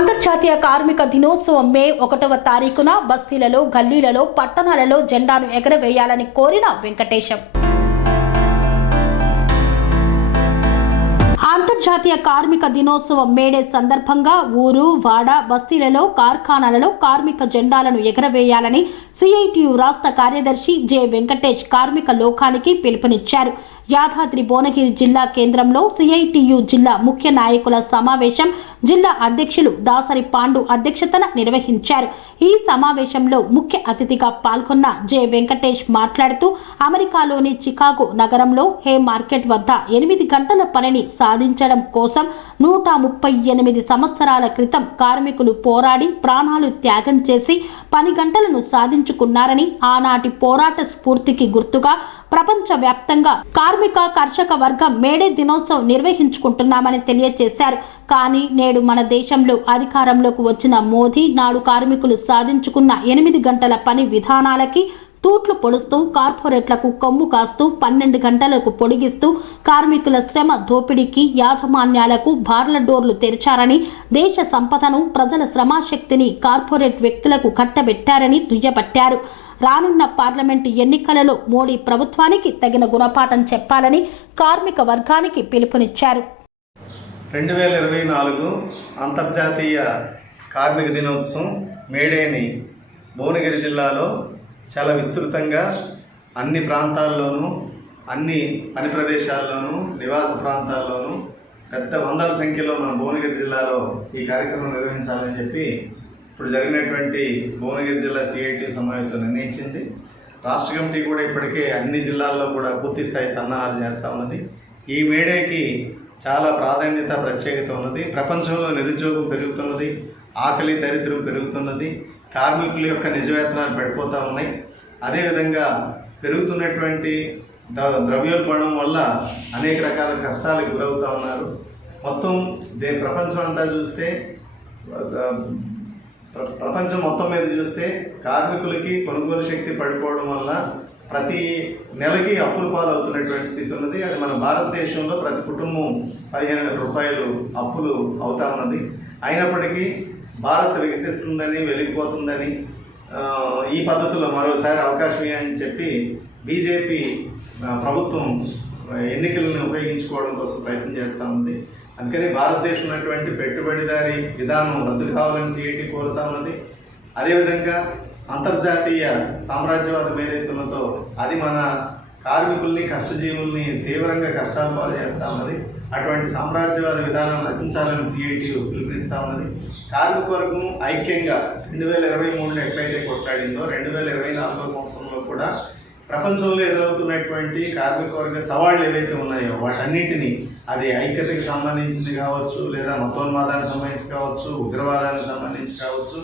అంతర్జాతీయ కార్మిక దినోత్సవం మే 1వ తారీఖున బస్తీలలో, గల్లీలలో, పట్టణాలలో జెండాను ఎగరవేయాలని కోరిన వెంకటేశం. అంతర్జాతీయ కార్మిక దినోత్సవం మేడే సందర్భంగా ఊరు, వాడ, బస్తీలలో, కార్ఖానాలలో కార్మిక జెండాలను ఎగరవేయాలని సిఐటియు రాష్ట్ర కార్యదర్శి జె వెంకటేష్ కార్మిక లోకానికి పిలుపునిచ్చారు. యాదాద్రి భువనగిరి జిల్లా కేంద్రంలో సిఐటియు జిల్లా ముఖ్య నాయకుల సమావేశం జిల్లా అధ్యక్షులు దాసరి పాండు అధ్యక్షతన నిర్వహించారు. ఈ సమావేశంలో ముఖ్య అతిథిగా పాల్గొన్న జె వెంకటేష్ మాట్లాడుతూ అమెరికాలోని చికాగో నగరంలో హే మార్కెట్ వద్ద 8 గంటల పనిని సాధించడం కోసం 138 సంవత్సరాల క్రితం కార్మికులు పోరాడి ప్రాణాలు త్యాగం చేసి 10 గంటలను సాధించుకున్నారని, ఆనాటి పోరాట స్ఫూర్తికి గుర్తుగా ప్రపంచవ్యాప్తంగా కార్మిక కర్షక వర్గం మేడే దినోత్సవం నిర్వహించుకుంటున్నామని తెలియజేశారు. కానీ నేడు మన దేశంలో అధికారంలోకి వచ్చిన మోదీ నాడు కార్మికులు సాధించుకున్న 8 గంటల పని విధానాలకి తూట్లు పొడుస్తూ కార్పొరేట్లకు కొమ్ము కాస్తూ 12 గంటలకు పొడిగిస్తూ కార్మికుల శ్రమ దోపిడీకి యాజమాన్యాలకు బార్ల డోర్లు తెరిచారని, దేశ సంపదను ప్రజల శ్రమశక్తిని కార్పొరేట్ వ్యక్తులకు కట్టబెట్టారని దుయ్యబట్టారు. రానున్న పార్లమెంటు ఎన్నికలలో మోడీ ప్రభుత్వానికి తగిన గుణపాఠం చెప్పాలని కార్మిక వర్గానికి పిలుపునిచ్చారు. 2024 అంతర్జాతీయ కార్మిక దినోత్సవం మేడేని భువనగిరి జిల్లాలో చాలా విస్తృతంగా అన్ని ప్రాంతాల్లోనూ, అన్ని పని ప్రదేశాల్లోనూ, నివాస ప్రాంతాల్లోనూ పెద్ద వందల సంఖ్యలో మన భువనగిరి జిల్లాలో ఈ కార్యక్రమం నిర్వహించాలని చెప్పి ఇప్పుడు జరిగినటువంటి భువనగిరి జిల్లా సిఐటి సమావేశం నిర్ణయించింది. రాష్ట్ర కమిటీ కూడా ఇప్పటికే అన్ని జిల్లాల్లో కూడా పూర్తి స్థాయి సన్నాహాలు చేస్తూ ఉన్నది. ఈ మేడేకి చాలా ప్రాధాన్యత, ప్రత్యేకత ఉన్నది. ప్రపంచంలో నిరుద్యోగం పెరుగుతున్నది, ఆకలి దరిద్రం పెరుగుతున్నది, కార్మికుల యొక్క నిజవేతనాలు పడిపోతూ ఉన్నాయి. అదేవిధంగా పెరుగుతున్నటువంటి ద్రవ్యోల్బణం వల్ల అనేక రకాల కష్టాలకు గురవుతూ ఉన్నారు. మొత్తం ప్రపంచం అంతా చూస్తే, ప్రపంచం మొత్తం మీద చూస్తే కార్మికులకి కొనుగోలు శక్తి పడిపోవడం వల్ల ప్రతి నెలకి అప్పుల పాలవుతున్నటువంటి స్థితి ఉన్నది. అది మన భారతదేశంలో ప్రతి కుటుంబం 15,000 రూపాయలు అప్పులు అవుతా ఉన్నది. అయినప్పటికీ భారత్ వికసిస్తుందని, వెలిగిపోతుందని, ఈ పద్ధతిలో మరోసారి అవకాశం అని చెప్పి బీజేపీ ప్రభుత్వం ఎన్నికలను ఉపయోగించుకోవడం కోసం ప్రయత్నం చేస్తూ ఉంది. అందుకని భారతదేశం ఉన్నటువంటి పెట్టుబడిదారీ విధానం రద్దు కావాలని సిఐటి కోరుతా ఉన్నది. అదేవిధంగా అంతర్జాతీయ సామ్రాజ్యవాదం ఏదైతున్నదో అది మన కార్మికుల్ని, కష్టజీవుల్ని తీవ్రంగా కష్టాలు పాలు చేస్తూ ఉన్నది. అటువంటి సామ్రాజ్యవాద విధానం నశించాలని సిఐటి పిలుపునిస్తూ ఉన్నది. కార్మిక వర్గం ఐక్యంగా 2023లో ఎట్లయితే కొట్లాడిందో 2024వ సంవత్సరంలో కూడా ప్రపంచంలో ఎదురవుతున్నటువంటి కార్మిక వర్గ సవాళ్లు ఏవైతే ఉన్నాయో వాటన్నింటినీ, అది ఐక్యతకి సంబంధించింది కావచ్చు, లేదా మతోన్మాదానికి సంబంధించి కావచ్చు, ఉగ్రవాదానికి సంబంధించి కావచ్చు,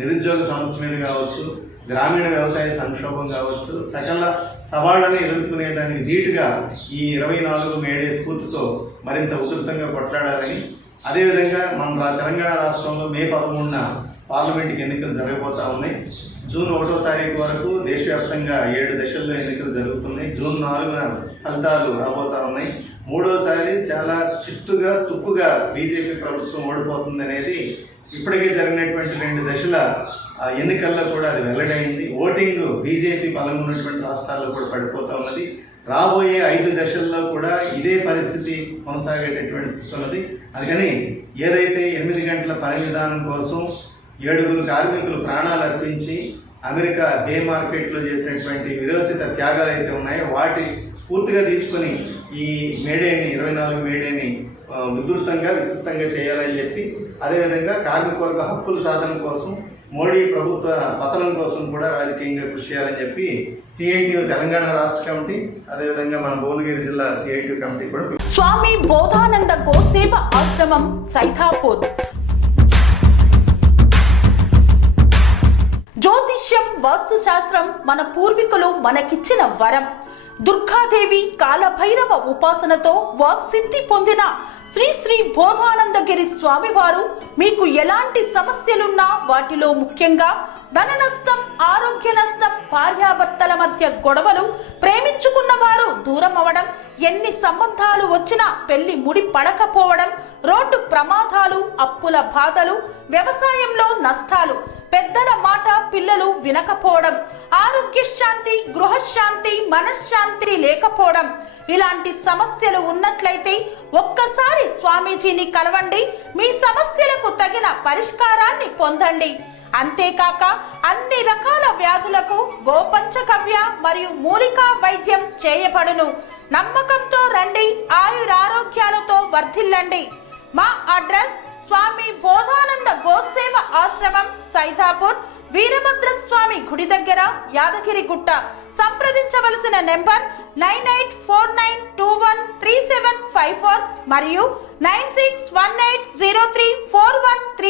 నిరుద్యోగ సమస్య మీద కావచ్చు, గ్రామీణ వ్యవసాయ సంక్షోభం కావచ్చు, సకల సవాళ్లను ఎదుర్కొనేదానికి ధీటుగా ఈ 24 మేడే స్ఫూర్తితో మరింత ఉధృతంగా కొట్లాడాలని, అదేవిధంగా మన తెలంగాణ రాష్ట్రంలో మే 13న పార్లమెంటుకి ఎన్నికలు జరగబోతూ ఉన్నాయి. జూన్ 1వ తారీఖు వరకు దేశవ్యాప్తంగా 7 దశల్లో ఎన్నికలు జరుగుతున్నాయి. జూన్ 4న ఫలితాలు రాబోతూ ఉన్నాయి. మూడోసారి చాలా చిత్తుగా, తుక్కుగా బీజేపీ ప్రభుత్వం ఓడిపోతుంది అనేది ఇప్పటికే జరిగినటువంటి 2 దశల ఎన్నికల్లో కూడా అది వెల్లడైంది. ఓటింగ్ బీజేపీ బలంగా ఉన్నటువంటి రాష్ట్రాల్లో కూడా పడిపోతూ ఉన్నది. రాబోయే 5 దశల్లో కూడా ఇదే పరిస్థితి కొనసాగేటటువంటి స్థితి ఉన్నది. అందుకని ఏదైతే 8 గంటల పని విధానం కోసం 7 కార్మికులు ప్రాణాలు అర్పించి అమెరికా హే మార్కెట్లో చేసినటువంటి విరోచిత త్యాగాలు అయితే ఉన్నాయో వాటి పూర్తిగా తీసుకొని ఈ మేడేని 24 మేడేని విస్తృతంగా చేయాలని చెప్పి, అదేవిధంగా కార్మిక వర్గ హక్కుల సాధన కోసం, మోడీ ప్రభుత్వ పతనం కోసం కూడా రాజకీయంగా కృషి చేయాలని చెప్పి సిఐటియు తెలంగాణ రాష్ట్ర కమిటీ, అదేవిధంగా మన భువనగిరి జిల్లా సిఐటియు కమిటీ కూడా. స్వామి బోధానంద గోసేవ ఆశ్రమం, సైతాపూర్. జ్యోతిష్యం, వాస్తుశాస్త్రం మన పూర్వీకులు మనకిచ్చిన వరం. దుర్గాదేవి, కాలభైరవ ఉపాసనతో వాక్సిద్ధి పొందిన శ్రీ శ్రీ బోధానందగిరి స్వామివారు మీకు ఎలాంటి సమస్యలున్నా, వాటిలో ముఖ్యంగా ధన నష్టం, ఆరోగ్య నష్టం, భార్యాభర్తల మధ్య గొడవలు, ప్రేమించుకున్న వారు దూరం అవడం, ఎన్ని సంబంధాలు వచ్చినా పెళ్లి ముడి పడకపోవడం, రోడ్డు ప్రమాదాలు, అప్పుల బాధలు, వ్యవసాయంలో నష్టాలు, పెద్దల మాట పిల్లలు వినకపోవడం, ఆరోగ్య శాంతి, గృహశాంతి, మనశ్శాంతి లేకపోవడం, ఇలాంటి సమస్యలు ఉన్నట్లయితే ఒక్కసారి స్వామీజీని కలవండి. మీ సమస్యలకు తగిన పరిష్కారాన్ని పొందండి. అంతేకాక అన్ని రకాల వ్యాధులకు గోపంచకవ్య మరియు మూలికా వైద్యం చేయబడును. నమ్మకంతో రండి, ఆయురారోగ్యాలతో వర్ధిల్లండి. మా అడ్రస్ స్వామి బోధానంద గోసేవ ఆశ్రమం, సైదాపూర్, వీరభద్రస్వామి గుడి దగ్గర, యాదగిరిగుట్ట. సంప్రదించవలసిన నెంబర్ 9849213754 మరియు 9618034136.